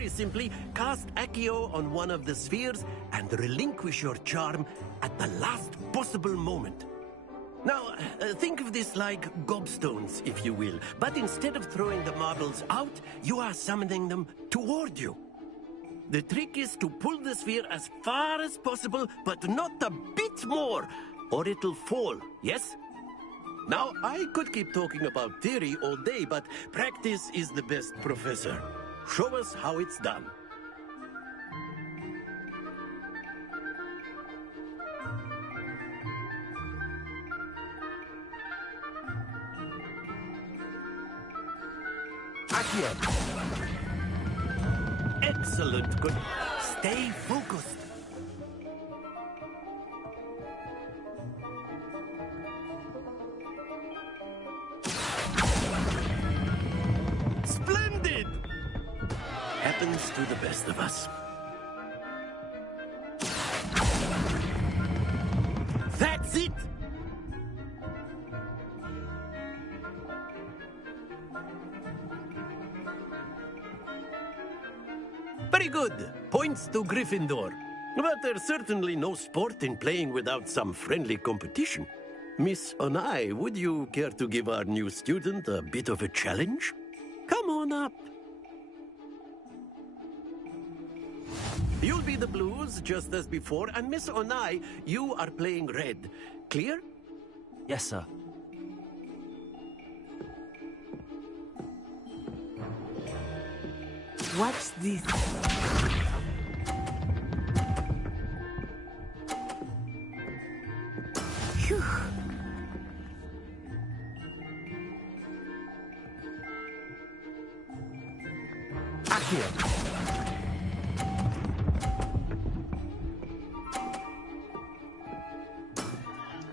very simply, cast Accio on one of the spheres and relinquish your charm at the last possible moment. Now, think of this like gobstones, if you will. But instead of throwing the marbles out, you are summoning them toward you. The trick is to pull the sphere as far as possible, but not a bit more, or it'll fall, yes? Now, I could keep talking about theory all day, but practice is the best professor. Show us how it's done. Accio. Excellent. Good. Stay focused. Splendid! Happens to the best of us. That's it! Very good. Points to Gryffindor. But there's certainly no sport in playing without some friendly competition. Miss Onai, would you care to give our new student a bit of a challenge? Come on up. You'll be the blues, just as before, and Miss Onai, you are playing red. Clear? Yes, sir. Watch this. Phew. Accio.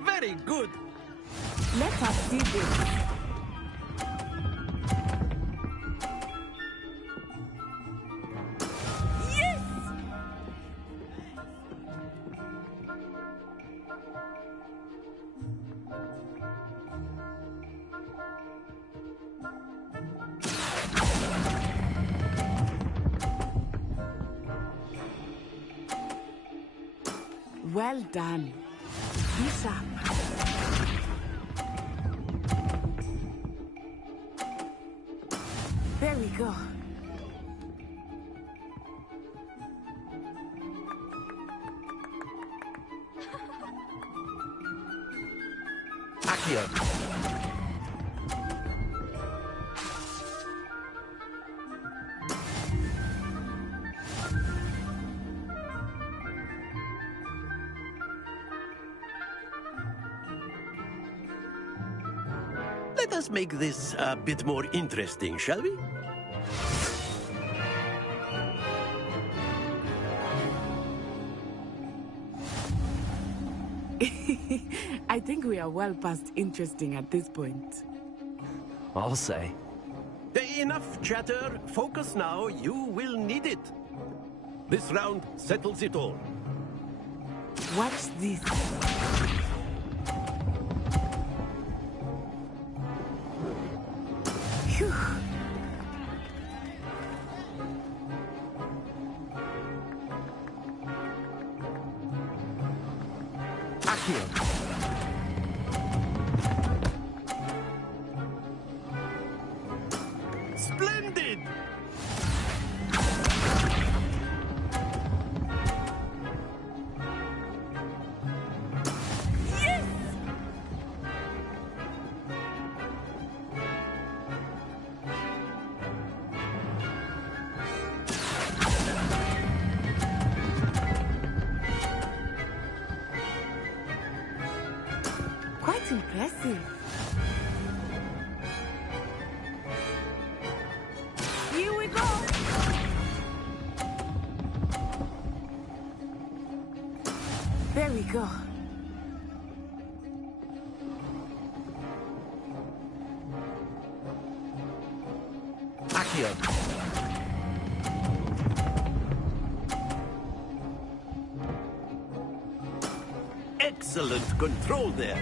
Very good. Let us see this. Well done. Be sharp. There we go. Accio. Let us make this a bit more interesting, shall we? I think we are well past interesting at this point. I'll say. Enough chatter. Focus now. You will need it. This round settles it all. Watch this. Phew. Accio. Splendid! Yes! Quite impressive. Here we go. There we go. Accio. Excellent control there.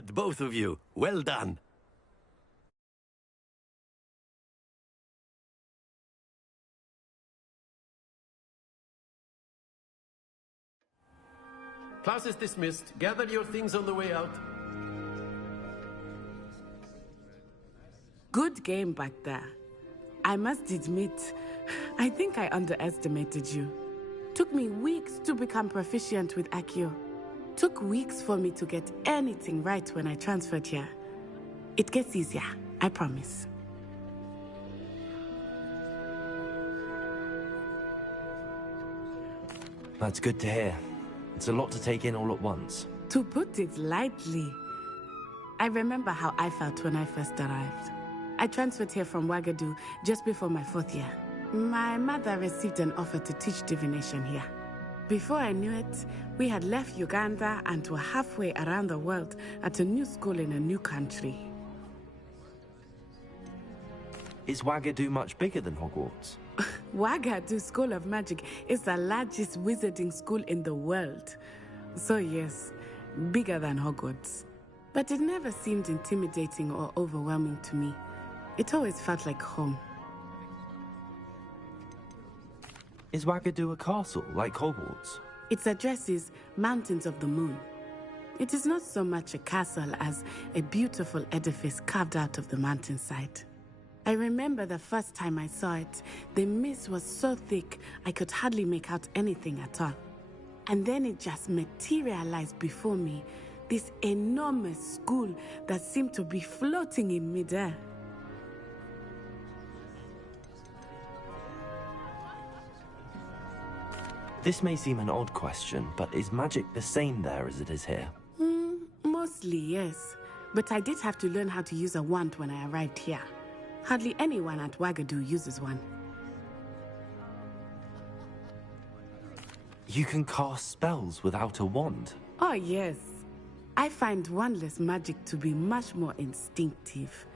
good, both of you. Well done. Class is dismissed. Gather your things on the way out. Good game back there. I must admit, I think I underestimated you. Took me weeks to become proficient with Accio. Took weeks for me to get anything right when I transferred here. It gets easier, I promise. That's good to hear. It's a lot to take in all at once. To put it lightly, I remember how I felt when I first arrived. I transferred here from Wagadu just before my 4th year. My mother received an offer to teach divination here. Before I knew it, we had left Uganda and were halfway around the world at a new school in a new country. Is Wagadu much bigger than Hogwarts? Wagadu School of Magic is the largest wizarding school in the world. So yes, bigger than Hogwarts. But it never seemed intimidating or overwhelming to me. It always felt like home. Is Wagadu a castle, like Hogwarts? Its address is Mountains of the Moon. It is not so much a castle as a beautiful edifice carved out of the mountainside. I remember the first time I saw it, the mist was so thick I could hardly make out anything at all. And then it just materialized before me, this enormous school that seemed to be floating in midair. This may seem an odd question, but is magic the same there as it is here? Mostly, yes. But I did have to learn how to use a wand when I arrived here. Hardly anyone at Wagadu uses one. You can cast spells without a wand? Oh, yes. I find wandless magic to be much more instinctive.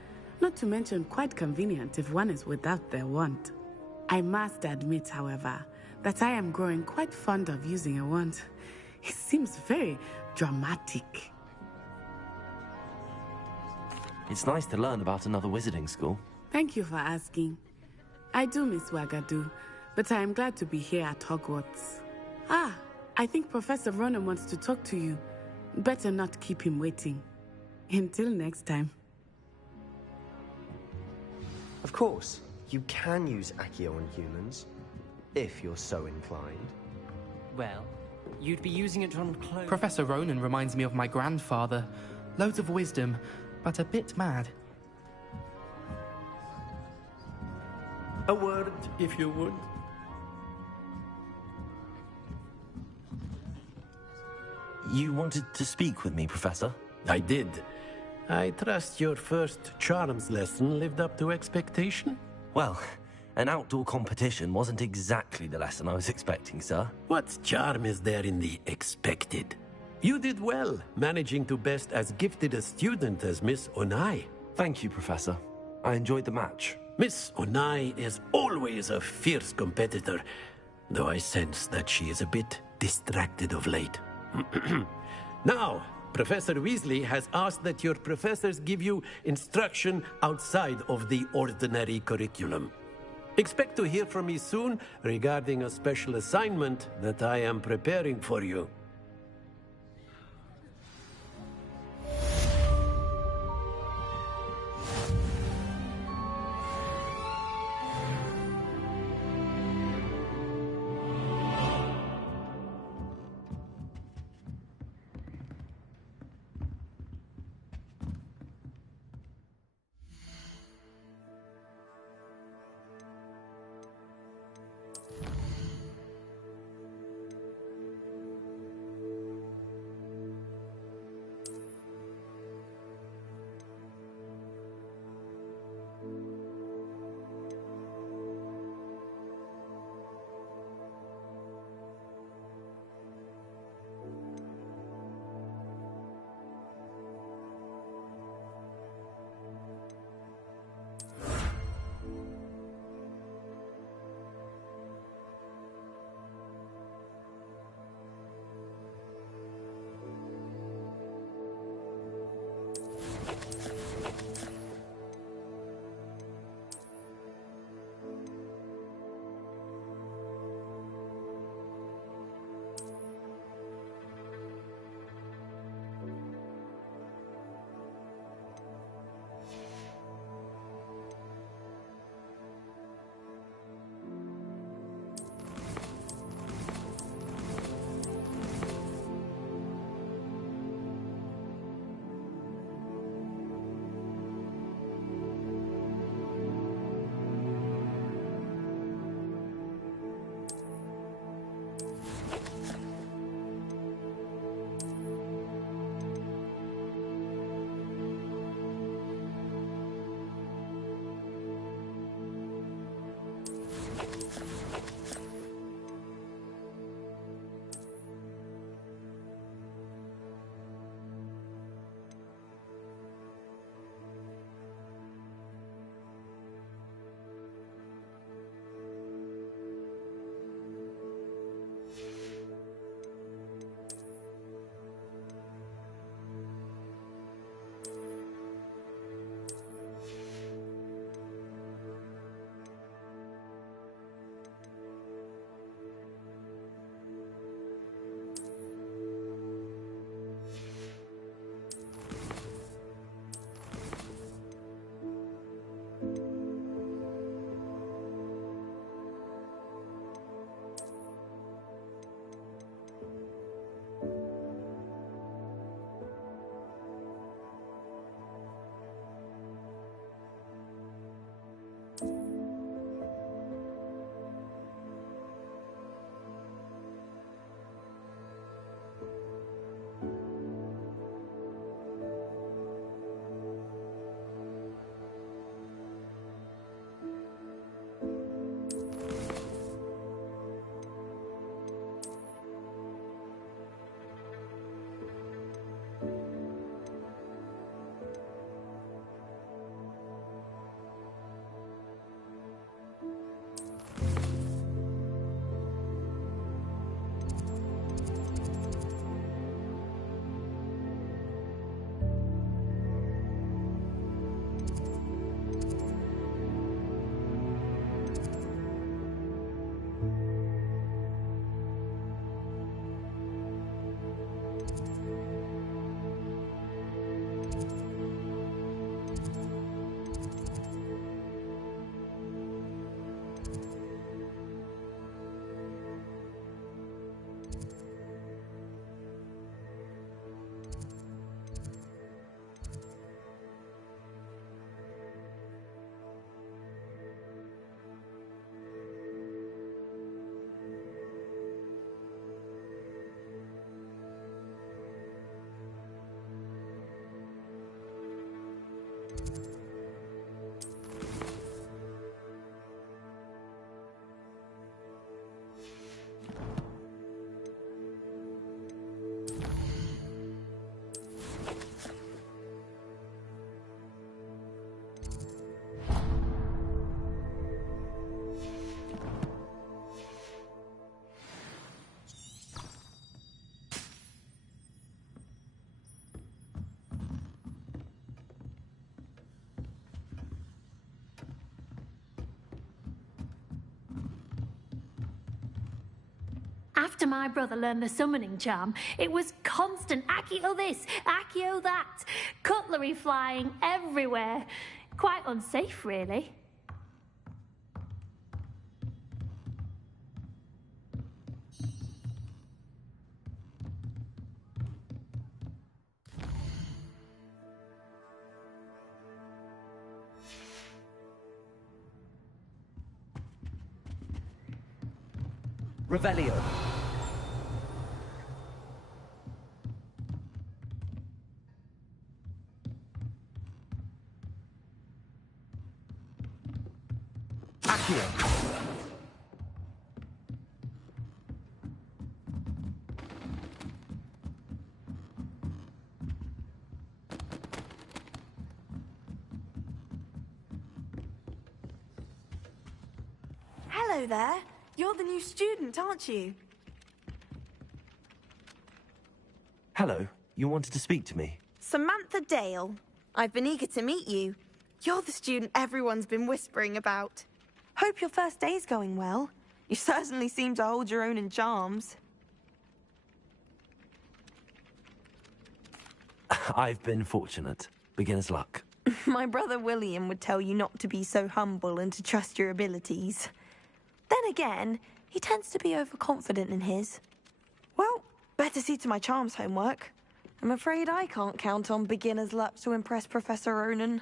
Not to mention quite convenient if one is without their wand. I must admit, however, that I am growing quite fond of using a wand. It seems very dramatic. It's nice to learn about another wizarding school. Thank you for asking. I do miss Wagadu, but I am glad to be here at Hogwarts. I think Professor Ronan wants to talk to you. Better not keep him waiting. Until next time. Of course, you can use Accio on humans, if you're so inclined. Well, you'd be using it on clothes. Professor Ronan reminds me of my grandfather. Loads of wisdom, but a bit mad. A word, if you would. You wanted to speak with me, Professor? I did. I trust your first charms lesson lived up to expectation? Well, an outdoor competition wasn't exactly the lesson I was expecting, sir. What charm is there in the expected? You did well, managing to best as gifted a student as Miss Onai. Thank you, Professor. I enjoyed the match. Miss Onai is always a fierce competitor, though I sense that she is a bit distracted of late. Now, Professor Weasley has asked that your professors give you instruction outside of the ordinary curriculum. Expect to hear from me soon regarding a special assignment that I am preparing for you. After my brother learned the summoning charm, it was constant Accio this, Accio that, cutlery flying everywhere. Quite unsafe, really. Revelio. Accio. Hello there. You're the new student, aren't you? Hello. You wanted to speak to me? Samantha Dale. I've been eager to meet you. You're the student everyone's been whispering about. Hope your first day's going well. You certainly seem to hold your own in charms. I've been fortunate. Beginner's luck. My brother William would tell you not to be so humble and to trust your abilities. Then again, he tends to be overconfident in his. Well, better see to my charms homework. I'm afraid I can't count on beginner's luck to impress Professor Ronan.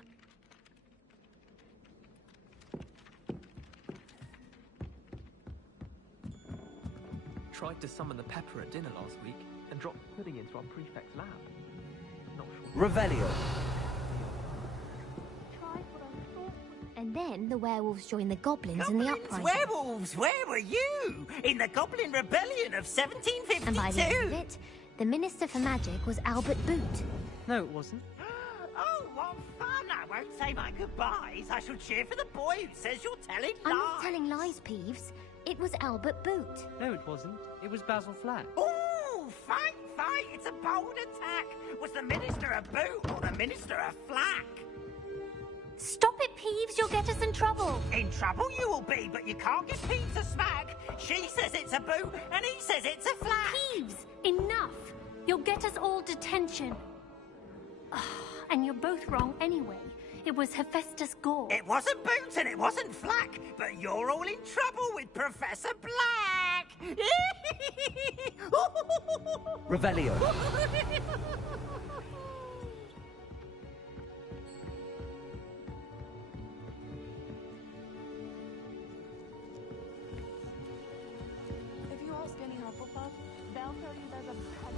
Tried to summon the pepper at dinner last week and dropped pudding into our prefect's lab. Not sure. Revelio. Tried what I thought was And then the werewolves joined the goblins in the uprising. Werewolves, where were you? In the Goblin Rebellion of 1752? And by the end of it, the Minister for Magic was Albert Boot. No, it wasn't. Oh, what fun! I won't say my goodbyes. I shall cheer for the boy who says you're telling lies. I'm not telling lies, Peeves. It was Albert Boot. No, it wasn't. It was Basil Flack. Ooh, fight, fight! It's a bold attack. Was the Minister a boot or the Minister a flack? Stop it, Peeves. You'll get us in trouble. In trouble you will be, but you can't get Peeves to smack. She says it's a boot, and he says it's a flack. Peeves, enough. You'll get us all detention. And you're both wrong anyway. It was Hephaestus Gore. It wasn't boot and it wasn't flack, but you're all in trouble with Professor Black. Revelio. If you ask any Hufflepuff, they'll tell you there's a bad...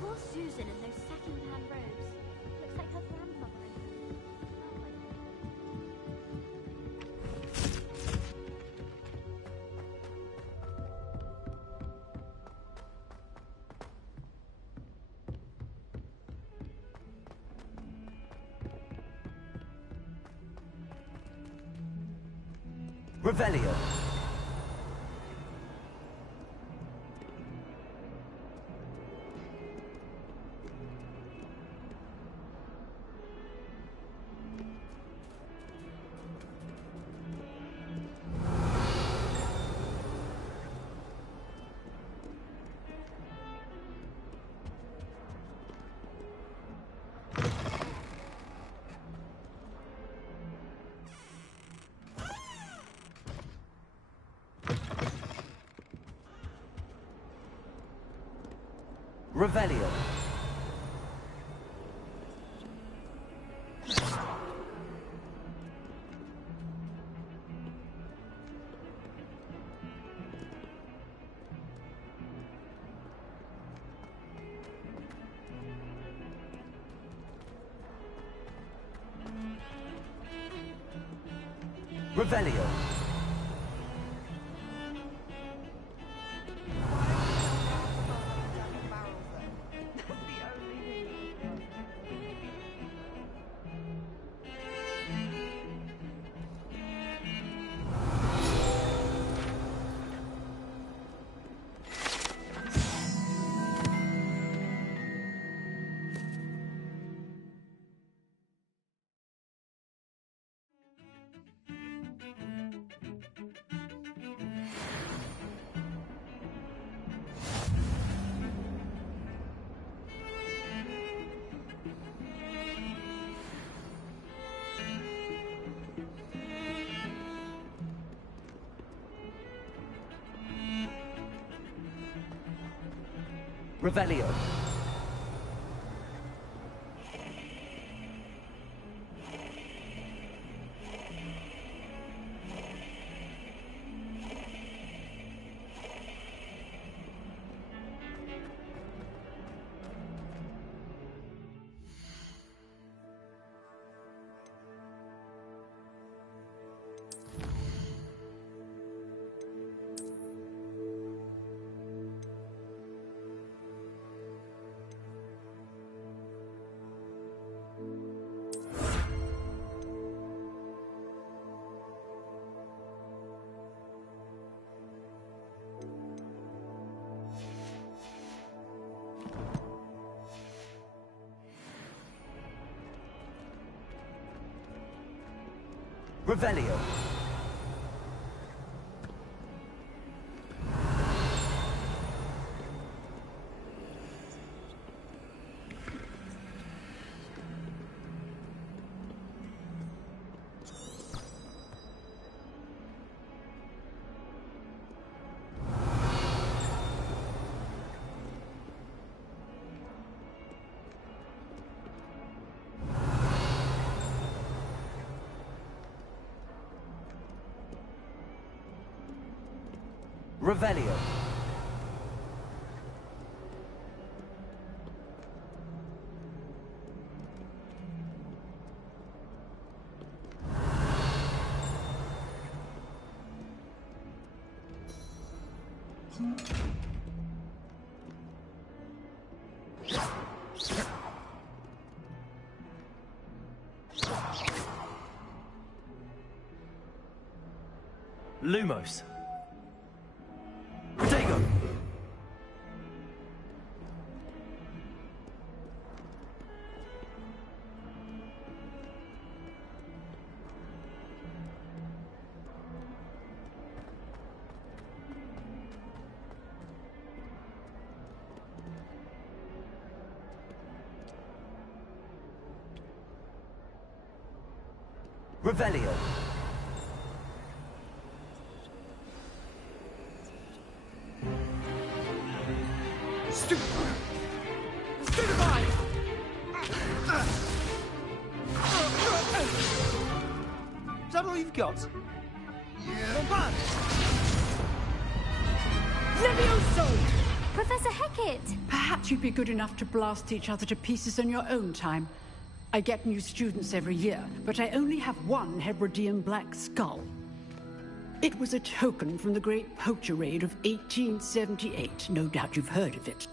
Poor Susan in those second-hand robes. Looks like her grandmother. Revelio. Revelio. Revelio. Revelio. Revelio. Revelio. Lumos. Protego. Revelio. Stupefy! Is that all you've got? Not bad. Levioso! Professor Hecat! Perhaps you'd be good enough to blast each other to pieces in your own time. I get new students every year, but I only have one Hebridean black skull. It was a token from the Great Poacher Raid of 1878. No doubt you've heard of it.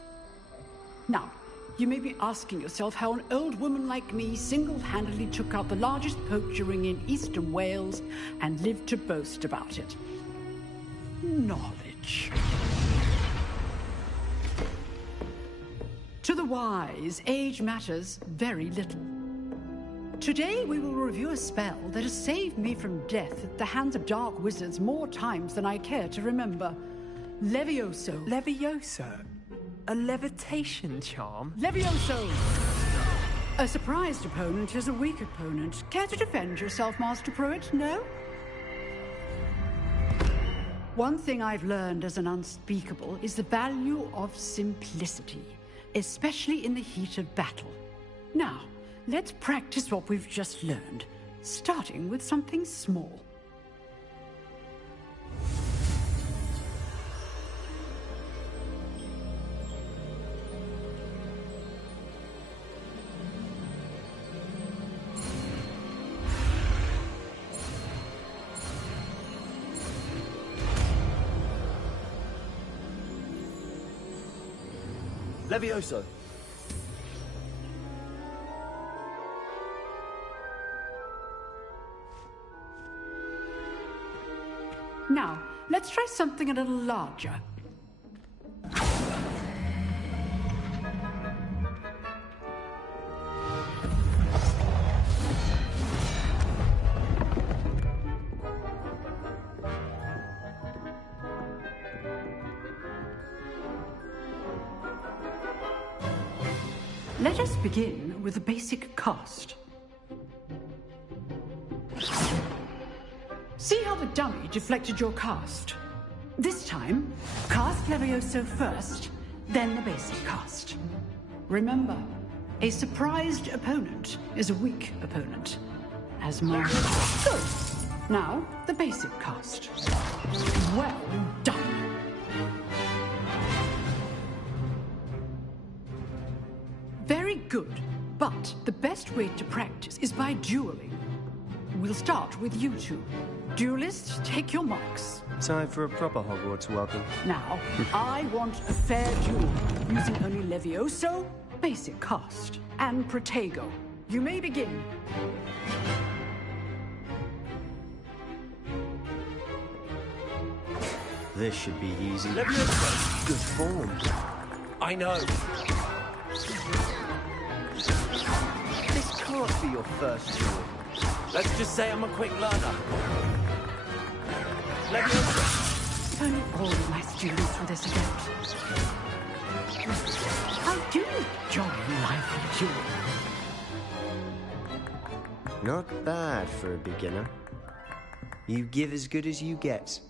Now, you may be asking yourself how an old woman like me single-handedly took out the largest poacher ring in eastern Wales and lived to boast about it. Knowledge. To the wise, age matters very little. Today we will review a spell that has saved me from death at the hands of dark wizards more times than I care to remember. Levioso. Levioso? A levitation charm? Levioso! A surprised opponent is a weak opponent. Care to defend yourself, Master Pruitt? No? One thing I've learned as an unspeakable is the value of simplicity, especially in the heat of battle. Now, let's practice what we've just learned, starting with something small. Levioso. Now, let's try something a little larger. Let us begin with the basic cast. See how the dummy deflected your cast? This time, cast Levioso first, then the basic cast. Remember, a surprised opponent is a weak opponent. As more. Good. Now, the basic cast. Well done. Very good, but the best way to practice is by dueling. We'll start with you two. Duelists, take your marks. Time for a proper Hogwarts welcome. Now, I want a fair duel, using only Levioso, basic cast, and Protego. You may begin. This should be easy. Levioso. Good form. I know. This can't be your first duel. Let's just say I'm a quick learner. Levioso. If only all of my students were this adept. How do you enjoy lively duel? Not bad for a beginner. You give as good as you get.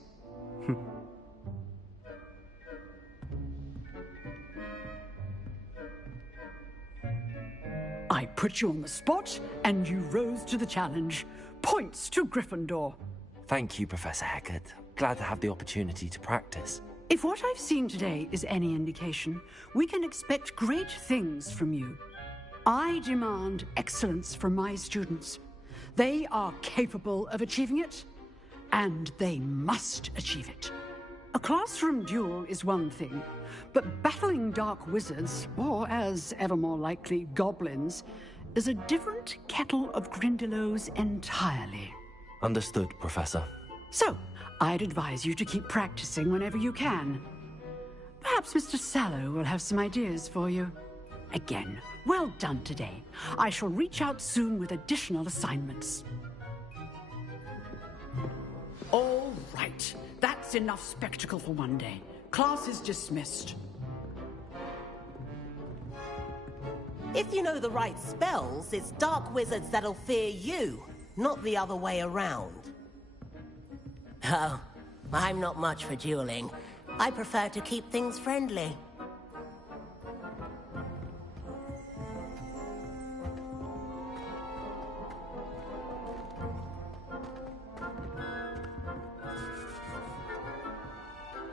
I put you on the spot, and you rose to the challenge. Points to Gryffindor. Thank you, Professor Hecat. Glad to have the opportunity to practice. If what I've seen today is any indication, we can expect great things from you. I demand excellence from my students. They are capable of achieving it, and they must achieve it. A classroom duel is one thing, but battling dark wizards, or as ever more likely, goblins, is a different kettle of Grindylows entirely. Understood, Professor. So, I'd advise you to keep practicing whenever you can. Perhaps Mr. Sallow will have some ideas for you. Again, well done today. I shall reach out soon with additional assignments. All right. That's enough spectacle for one day. Class is dismissed. If you know the right spells, it's dark wizards that'll fear you, not the other way around. Oh, I'm not much for dueling. I prefer to keep things friendly.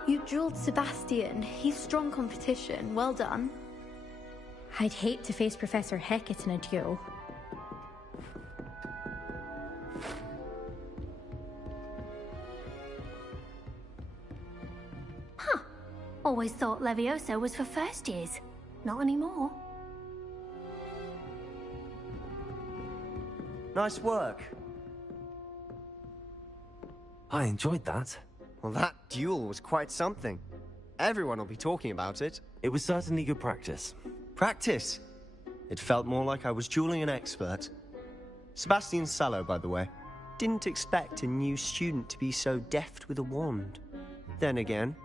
You dueled Sebastian. He's strong competition. Well done. I'd hate to face Professor Hecat in a duel. Huh. Always thought Levioso was for first years. Not anymore. Nice work. I enjoyed that. Well, that duel was quite something. Everyone will be talking about it. It was certainly good practice. Practice? It felt more like I was dueling an expert. Sebastian Sallow, by the way. Didn't expect a new student to be so deft with a wand. Then again,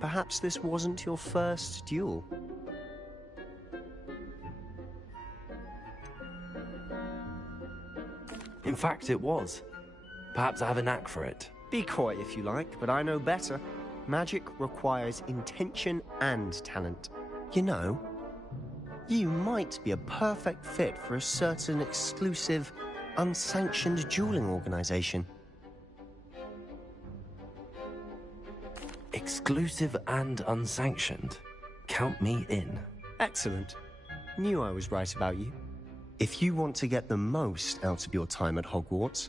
perhaps this wasn't your first duel. In fact, it was. Perhaps I have a knack for it. Be coy if you like, but I know better. Magic requires intention and talent. You know, you might be a perfect fit for a certain exclusive, unsanctioned dueling organization. Exclusive and unsanctioned? Count me in. Excellent. Knew I was right about you. If you want to get the most out of your time at Hogwarts,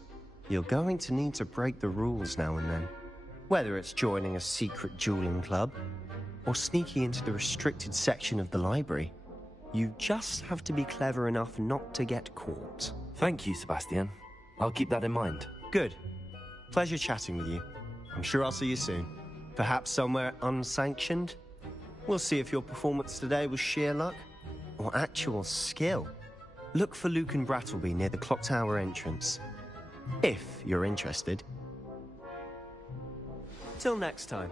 you're going to need to break the rules now and then. Whether it's joining a secret dueling club, or sneaking into the restricted section of the library, you just have to be clever enough not to get caught. Thank you, Sebastian. I'll keep that in mind. Good. Pleasure chatting with you. I'm sure I'll see you soon. Perhaps somewhere unsanctioned? We'll see if your performance today was sheer luck, or actual skill. Look for Luke and Brattleby near the clock tower entrance. If you're interested. Till next time.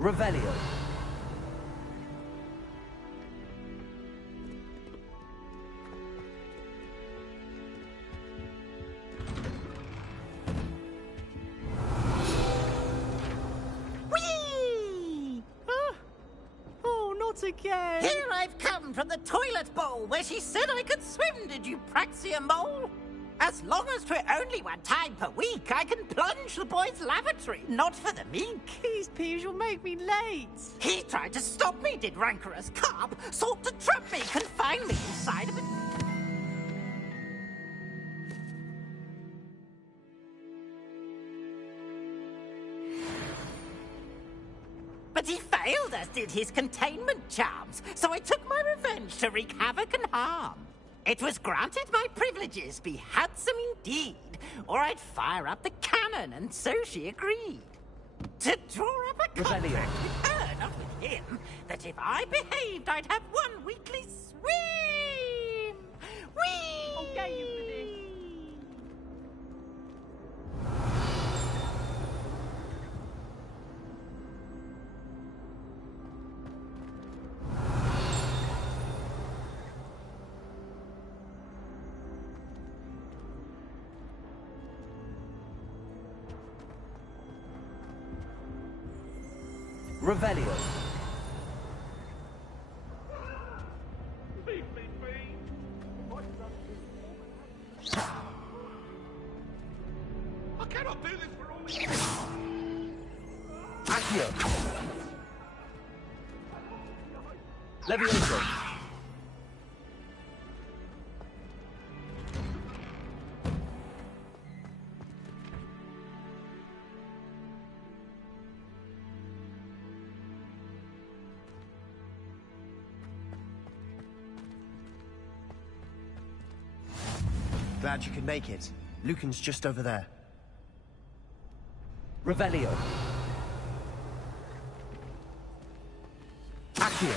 Revelio. Whee! Oh, not again! Here I've come from the toilet bowl where she said I could swim, did you praxia mole? As long as 'twere only one time per week, I can plunge the boy's lavatory, not for the meek. These peeves will make me late. He tried to stop me, did rancorous carp, sought to trap me, confine me inside of it. But he failed us, did his containment charms, so I took my revenge to wreak havoc and harm. It was granted my privileges be handsome indeed, or I'd fire up the cannon, and so she agreed. To draw up a contract with her, not with him, that if I behaved, I'd have one weekly swim! Whee! I'll get you for this. Revelio. I cannot do this for all these. Accio. Levioso. Glad you could make it. Lucan's just over there. Revelio. Accio.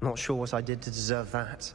Not sure what I did to deserve that.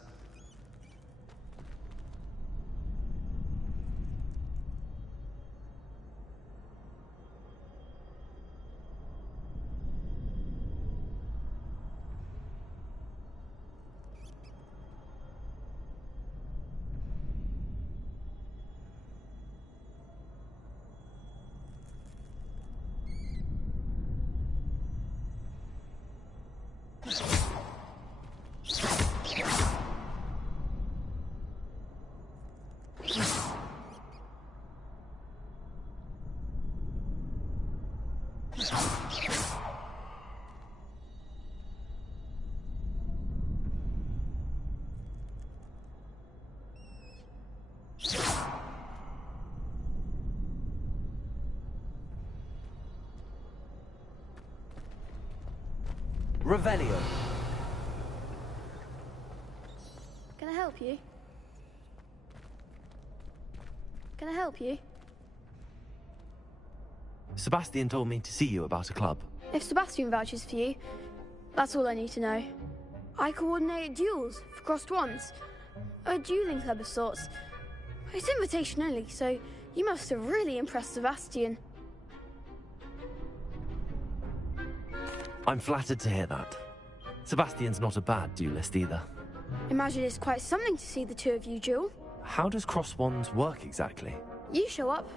Revelio. Can I help you? Can I help you? Sebastian told me to see you about a club. If Sebastian vouches for you, that's all I need to know. I coordinate duels for crossed wands. A dueling club of sorts. It's invitation only, so you must have really impressed Sebastian. I'm flattered to hear that. Sebastian's not a bad duelist either. Imagine it's quite something to see the two of you duel. How does cross wands work exactly? You show up,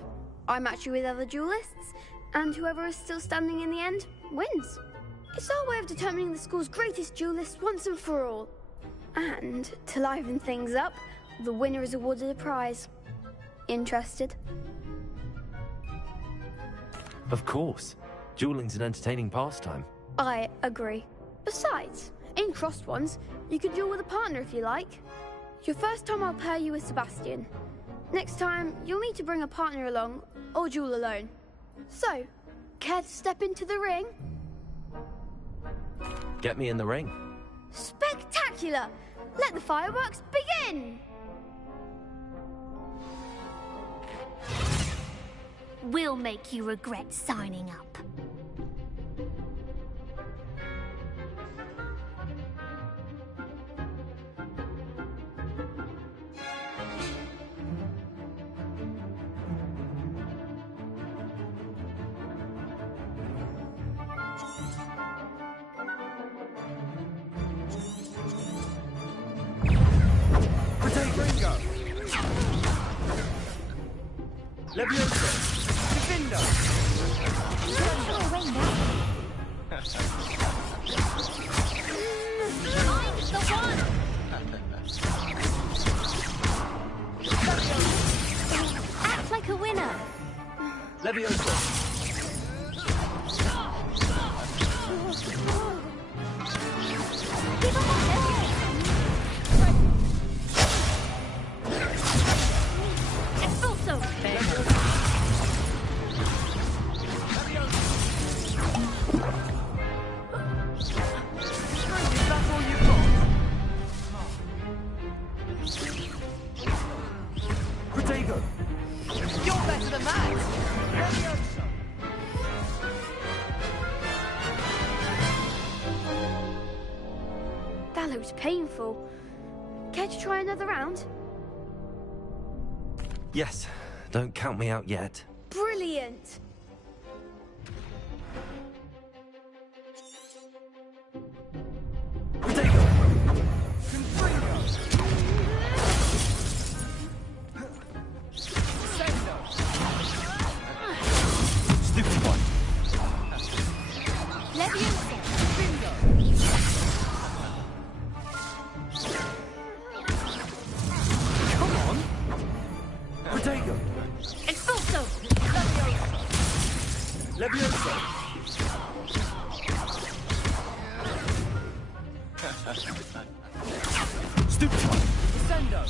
I match you with other duelists, and whoever is still standing in the end wins. It's our way of determining the school's greatest duelist once and for all. And to liven things up, the winner is awarded a prize. Interested? Of course. Dueling's an entertaining pastime. I agree. Besides, in crossed ones, you could duel with a partner if you like. Your first time I'll pair you with Sebastian. Next time, you'll need to bring a partner along, or duel alone. So, care to step into the ring? Get me in the ring. Spectacular! Let the fireworks begin! We'll make you regret signing up. Levioso! Divindo! I'm the one! Act like a winner! Levioso! Give up on Expulso! Is that all you've got? Protego! You're better than that! Levioso! That looks painful. Care to try another round? Yes, don't count me out yet. Brilliant! Stupid one. Leviosa! Come on! Protego! Expulso! Levioso! Stupid one. Descendo!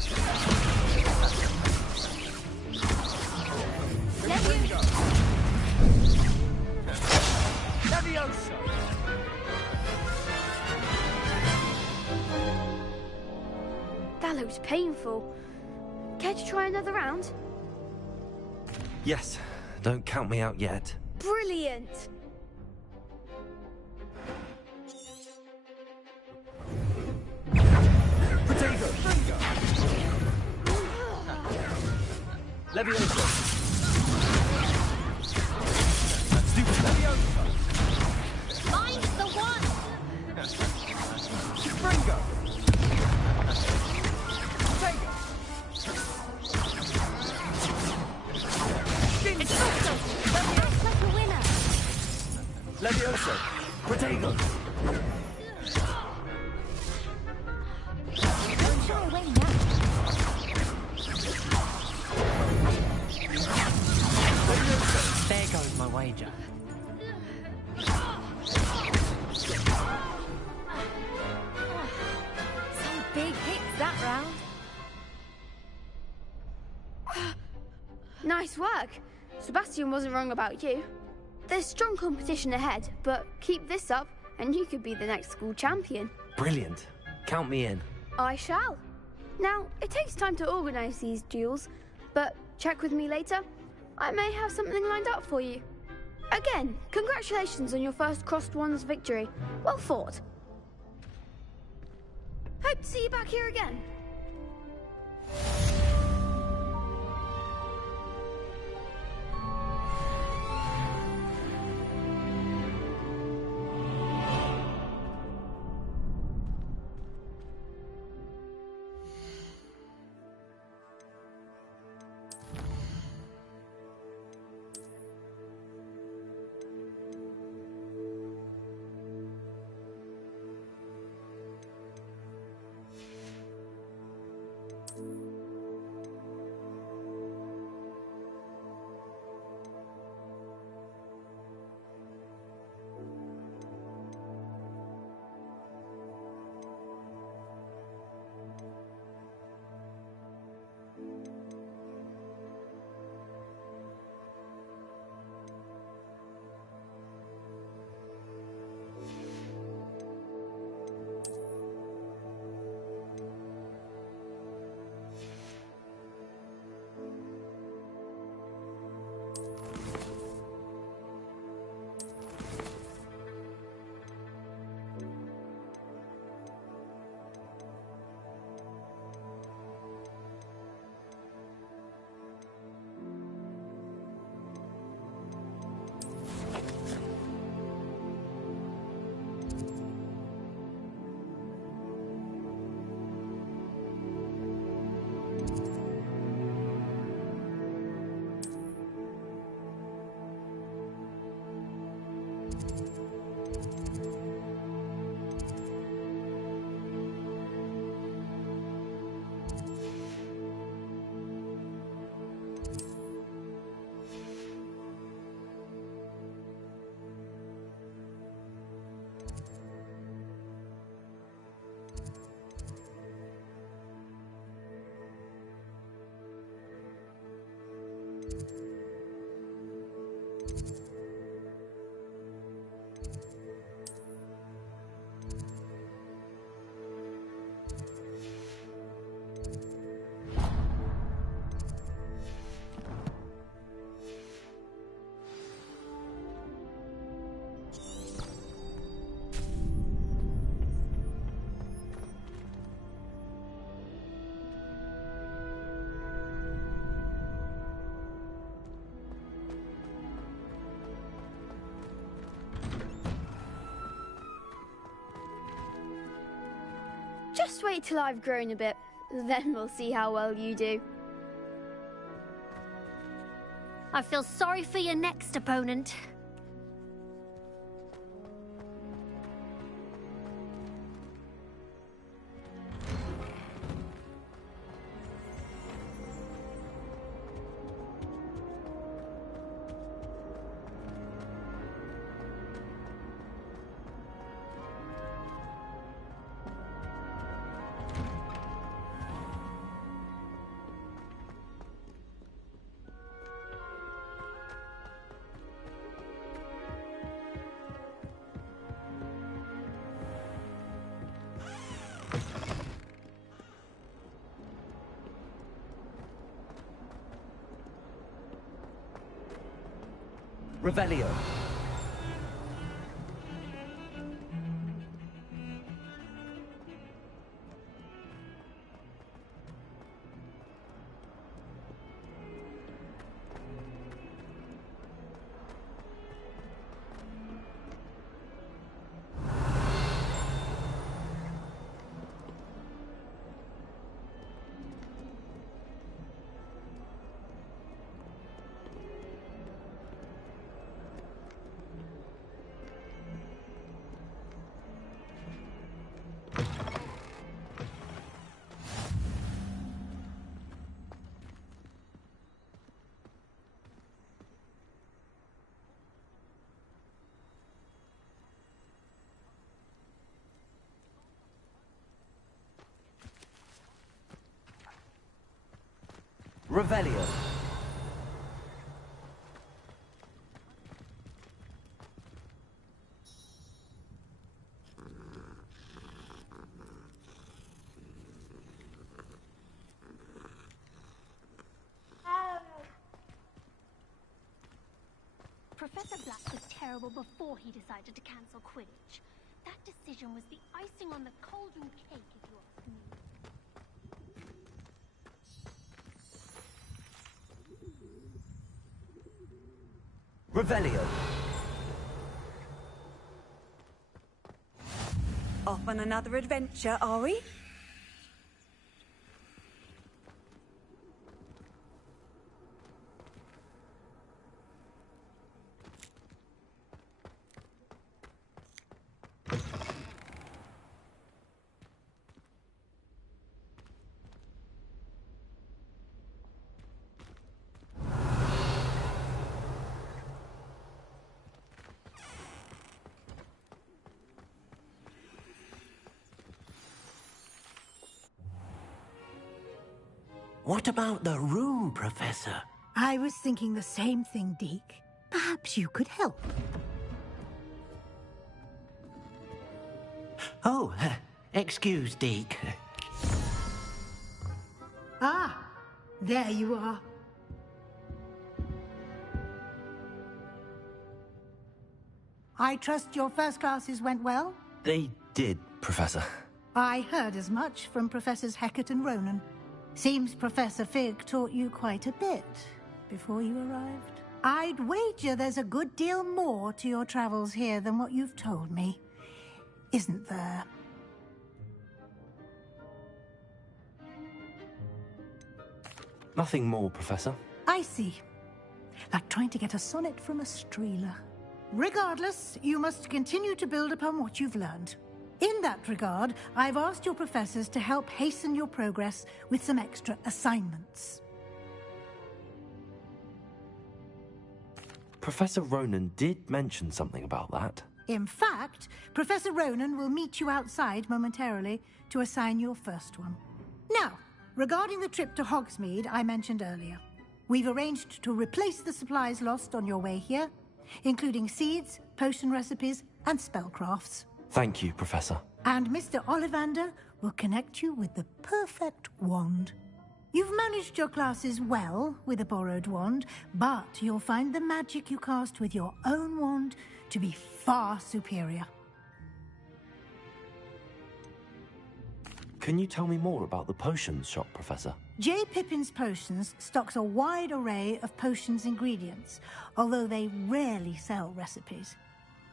Levioso! That looks painful. Care to try another round? Yes, don't count me out yet. Brilliant! Protego! Levioso! Stupid one. Levioso! Mine's the one! Springo! Protego! Expulso! Act like a winner! Levioso! Protego! Don't shy away now. There goes my wager. Some big hits that round. Nice work. Sebastian wasn't wrong about you. There's strong competition ahead, but keep this up and you could be the next school champion. Brilliant. Count me in. I shall. Now, it takes time to organise these duels, but check with me later. I may have something lined up for you. Again, congratulations on your first Crossed Wands victory. Well fought. Hope to see you back here again. Just wait till I've grown a bit, then we'll see how well you do. I feel sorry for your next opponent. Revelio. Revelio. Professor Black was terrible before he decided to cancel Quidditch. That decision was the icing on the cauldron cake, if you ask me. Revelio. Off on another adventure, are we? What about the room, Professor? I was thinking the same thing, Deke. Perhaps you could help. Oh, excuse, Deke. Ah, there you are. I trust your first classes went well? They did, Professor. I heard as much from Professors Hecat and Ronan. Seems Professor Fig taught you quite a bit before you arrived. I'd wager there's a good deal more to your travels here than what you've told me. Isn't there? Nothing more, Professor. I see. Like trying to get a sonnet from a streeler. Regardless, you must continue to build upon what you've learned. In that regard, I've asked your professors to help hasten your progress with some extra assignments. Professor Ronan did mention something about that. In fact, Professor Ronan will meet you outside momentarily to assign your first one. Now, regarding the trip to Hogsmeade I mentioned earlier. We've arranged to replace the supplies lost on your way here, including seeds, potion recipes, and spellcrafts. Thank you, Professor. And Mr. Ollivander will connect you with the perfect wand. You've managed your classes well with a borrowed wand, but you'll find the magic you cast with your own wand to be far superior. Can you tell me more about the potions shop, Professor? J. Pippin's Potions stocks a wide array of potions ingredients, although they rarely sell recipes.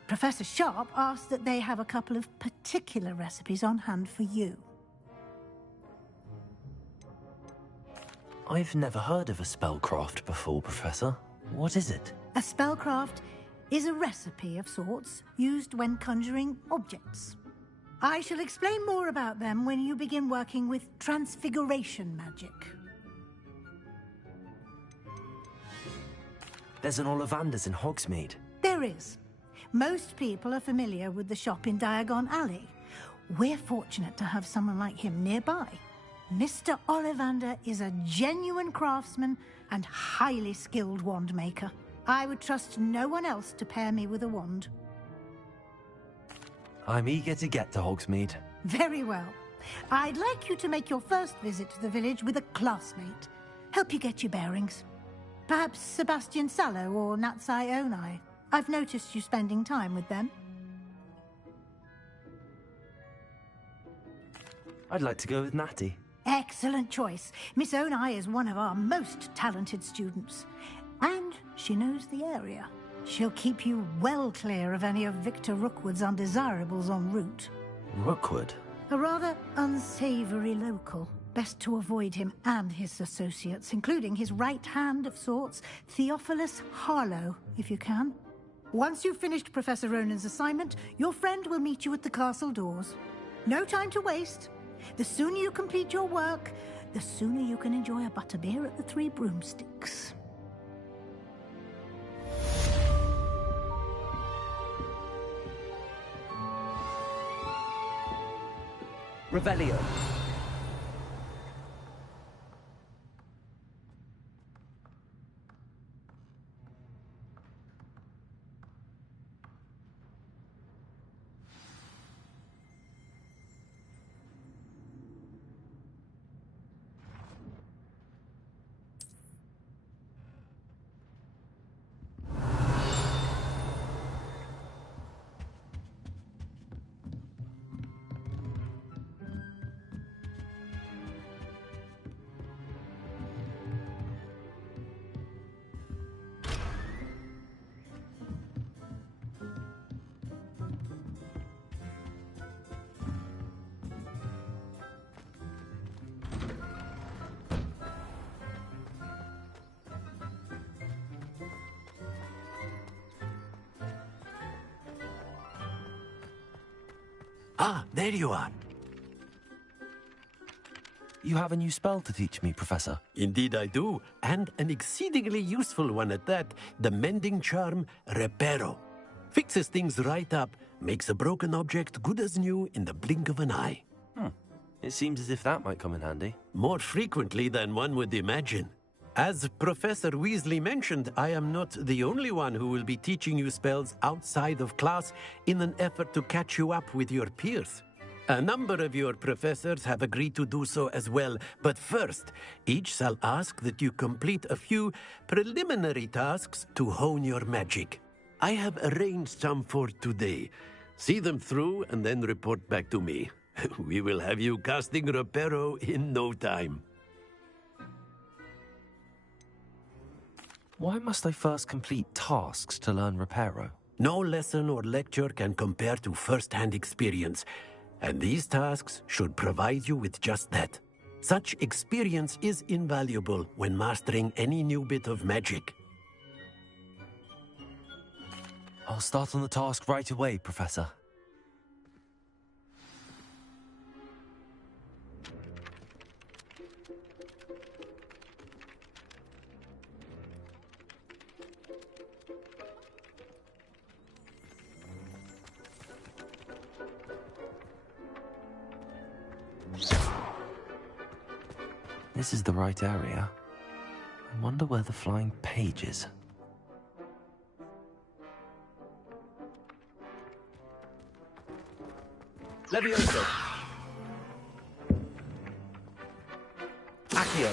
Professor Sharp asked that they have a couple of particular recipes on hand for you. I've never heard of a spellcraft before, Professor. What is it? A spellcraft is a recipe of sorts used when conjuring objects. I shall explain more about them when you begin working with transfiguration magic. There's an Ollivander's in Hogsmeade. There is. Most people are familiar with the shop in Diagon Alley. We're fortunate to have someone like him nearby. Mr. Ollivander is a genuine craftsman and highly skilled wand maker. I would trust no one else to pair me with a wand. I'm eager to get to Hogsmeade. Very well. I'd like you to make your first visit to the village with a classmate. Help you get your bearings. Perhaps Sebastian Sallow or Natsai Onai. I've noticed you spending time with them. I'd like to go with Natty. Excellent choice. Miss Onai is one of our most talented students. And she knows the area. She'll keep you well clear of any of Victor Rookwood's undesirables en route. Rookwood? A rather unsavory local. Best to avoid him and his associates, including his right hand of sorts, Theophilus Harlow, if you can. Once you've finished Professor Ronan's assignment, your friend will meet you at the castle doors. No time to waste. The sooner you complete your work, the sooner you can enjoy a butterbeer at the Three Broomsticks. Revelio. Ah, there you are. You have a new spell to teach me, Professor. Indeed I do, and an exceedingly useful one at that. The mending charm, Reparo. Fixes things right up, makes a broken object good as new in the blink of an eye. It seems as if that might come in handy. More frequently than one would imagine. As Professor Weasley mentioned, I am not the only one who will be teaching you spells outside of class in an effort to catch you up with your peers. A number of your professors have agreed to do so as well, but first, each shall ask that you complete a few preliminary tasks to hone your magic. I have arranged some for today. See them through and then report back to me. We will have you casting Reparo in no time. Why must I first complete tasks to learn Reparo? No lesson or lecture can compare to first-hand experience, and these tasks should provide you with just that. Such experience is invaluable when mastering any new bit of magic. I'll start on the task right away, Professor. This is the right area. I wonder where the flying page is. Levioso! Accio!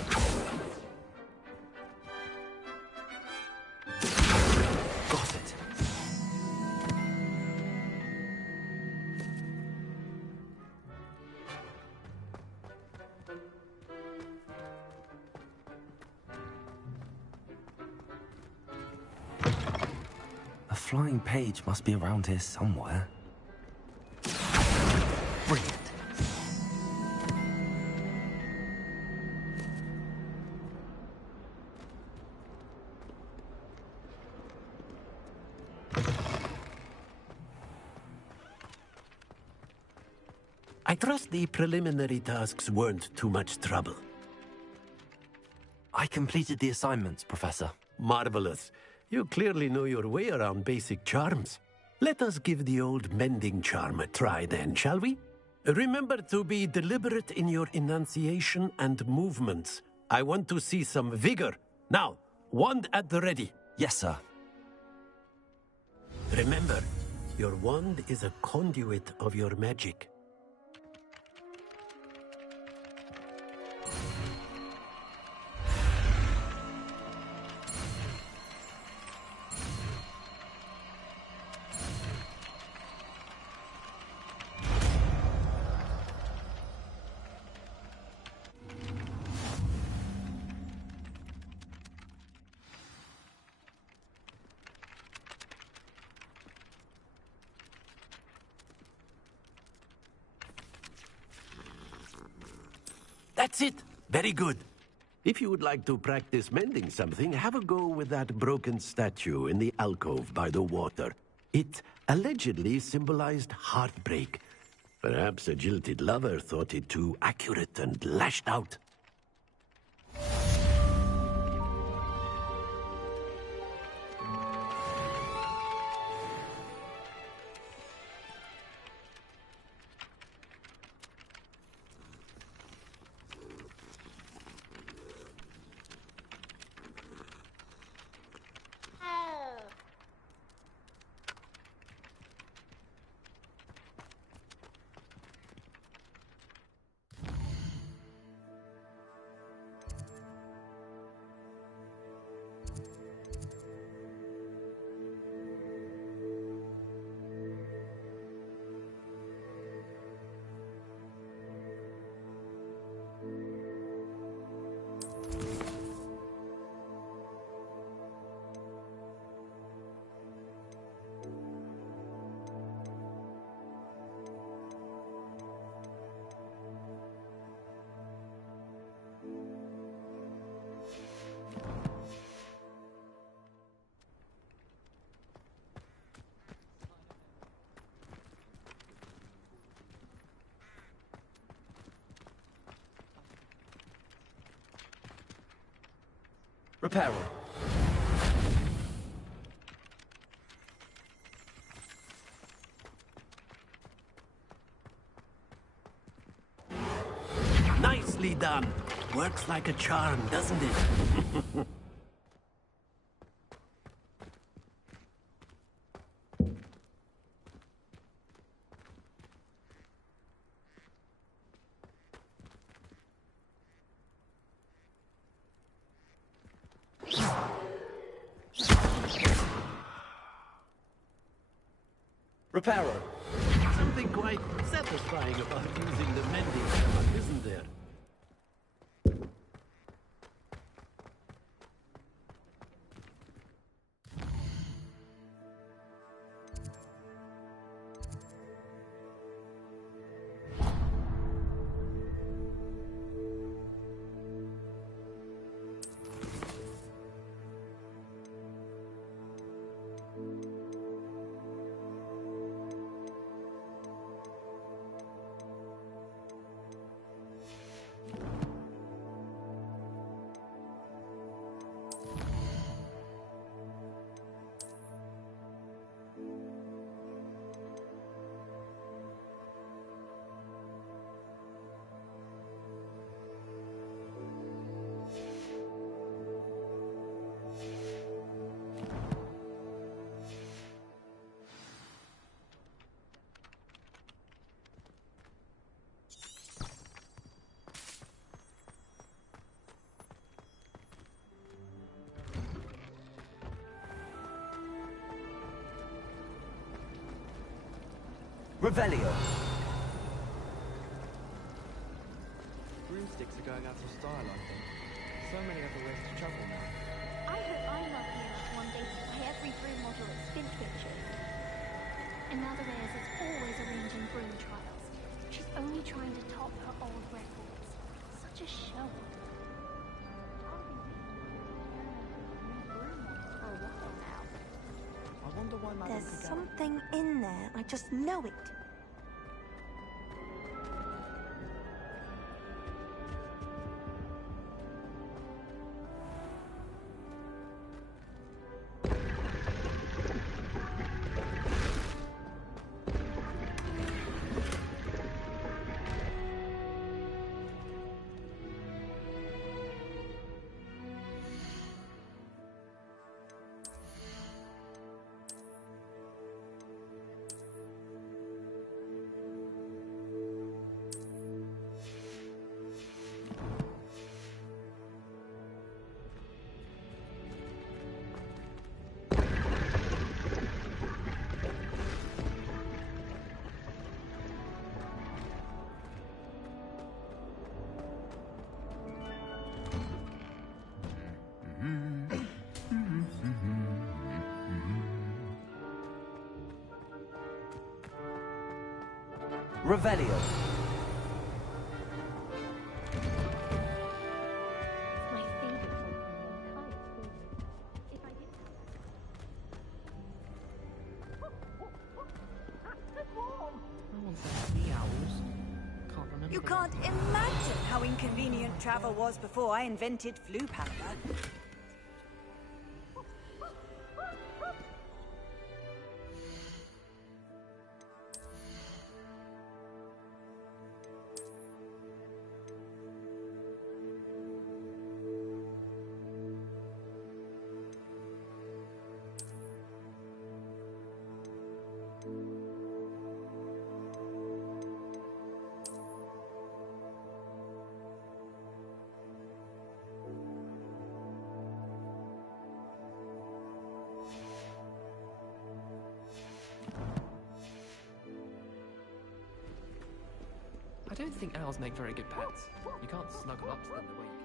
Got it! A flying page must be around here somewhere. Brilliant. I trust the preliminary tasks weren't too much trouble. I completed the assignments, Professor. Marvelous. You clearly know your way around basic charms. Let us give the old mending charm a try then, shall we? Remember to be deliberate in your enunciation and movements. I want to see some vigor. Now, wand at the ready. Yes, sir. Remember, your wand is a conduit of your magic. That's it. Very good. If you would like to practice mending something, have a go with that broken statue in the alcove by the water. It allegedly symbolized heartbreak. Perhaps a jilted lover thought it too accurate and lashed out. Reparo. Nicely done. Works like a charm, doesn't it? Reparo. Something quite satisfying about using the mending charm, isn't there? Revelio. Broomsticks are going out of style, I think. So many other ways to travel now. I hope I'm lucky enough one day to buy every broom model at Spin Pictures. In other ways, it's always arranging broom trials. She's only trying to top her old records. Such a show. I wonder why Madame There's Cadell... something in there. I just know it. Revelio. My favorite Pokemon. If I didn't No one said meows. Can't remember. You can't imagine how inconvenient travel was before I invented flu powder. I don't think owls make very good pets. You can't snuggle up to them the way you